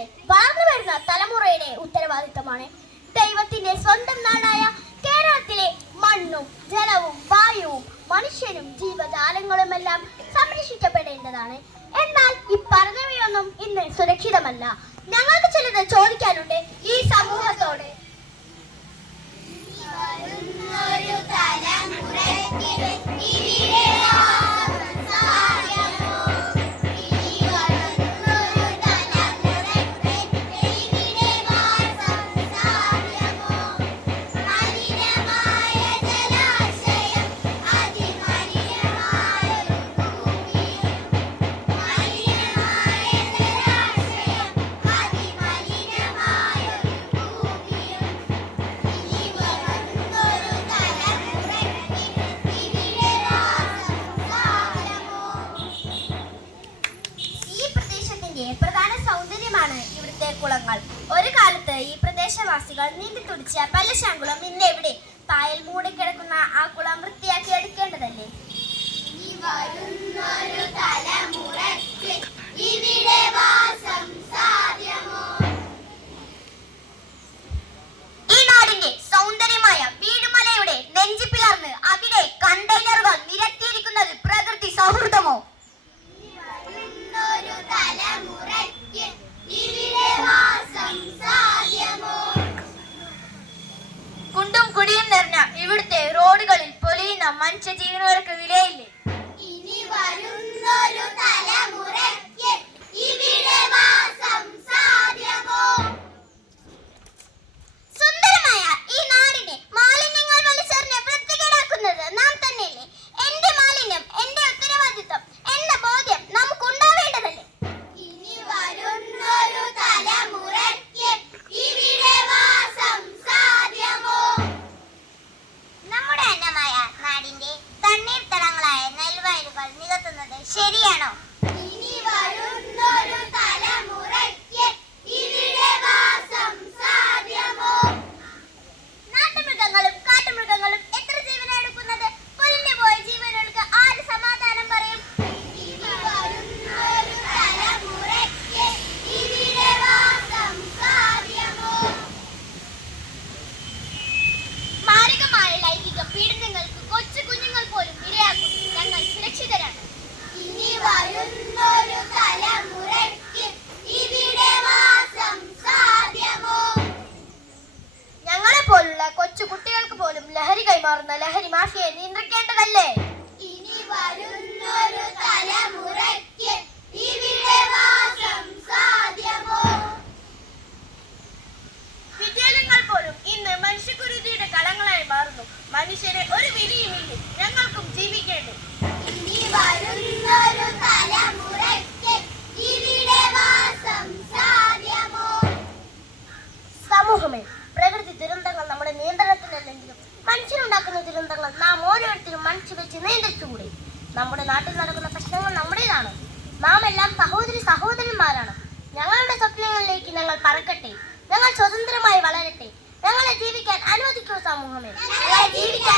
സംരക്ഷിക്കേണ്ടത് വളർന്നു വരുന്ന തലമുറയുടെ ഉത്തരവാദിത്തമാണ് ദൈവത്തിന്റെ സ്വന്തം നാടായ കേരളത്തിലെ മണ്ണും ജലവും വായുവും മനുഷ്യനും ജീവജാലങ്ങളുമെല്ലാം സംരക്ഷിക്കപ്പെടേണ്ടതാണ്. എന്നാൽ ഈ പറഞ്ഞവയൊന്നും ഇന്ന് സുരക്ഷിതമല്ല. ഞങ്ങൾക്ക് ചിലത് ചോദിക്കാനുണ്ട് ഈ സമൂഹത്തോട്. തലമുറയ്ക്ക് കുളങ്ങൾ. ഒരു കാലത്ത് ഈ പ്രദേശവാസികൾ നീന്തി തുടിച്ച പല്ലശാങ്കുളം ഇന്നെവിടെ പായൽ മൂടിക്കിടക്കുന്ന ആ കുളം വൃത്തിയാക്കി എടുക്കേണ്ടതല്ലേ പൊലിയുന്ന മനുഷ്യജീവനുകൾക്ക് വിലയില്ലേ sería ലഹരി കൈമാറുന്ന ലഹരി മാഫിയെ നിയന്ത്രിക്കേണ്ടതല്ലേ? ഇനി വരുന്നൊരു തലമുറയ്ക്ക് ഇവിടെ വാസം സാധ്യമോ? വിദ്യാലയങ്ങൾ പോലും ഇന്ന് മനുഷ്യകുരുതിയുടെ കളങ്ങളായി മാറുന്നു. മനുഷ്യരെ ഒരു വിലയുമില്ല ഞങ്ങൾക്കും ജീവിക്കേണ്ടേ. ഇനി വരുന്നൊരു മനുഷ്യരുണ്ടാക്കുന്ന ദുരന്തങ്ങൾ നാം ഓരോരുത്തരും മനസ്സ് വെച്ച് നിയന്ത്രിച്ചുകൂടി? നമ്മുടെ നാട്ടിൽ നടക്കുന്ന പ്രശ്നങ്ങൾ നമ്മുടേതാണ്. നാം എല്ലാം സഹോദരി സഹോദരന്മാരാണ്. ഞങ്ങളുടെ സ്വപ്നങ്ങളിലേക്ക് ഞങ്ങൾ പറക്കട്ടെ. ഞങ്ങൾ സ്വതന്ത്രമായി വളരട്ടെ. ഞങ്ങളെ ജീവിക്കാൻ അനുവദിക്കൂ സമൂഹമേ. ജീവിക്കാൻ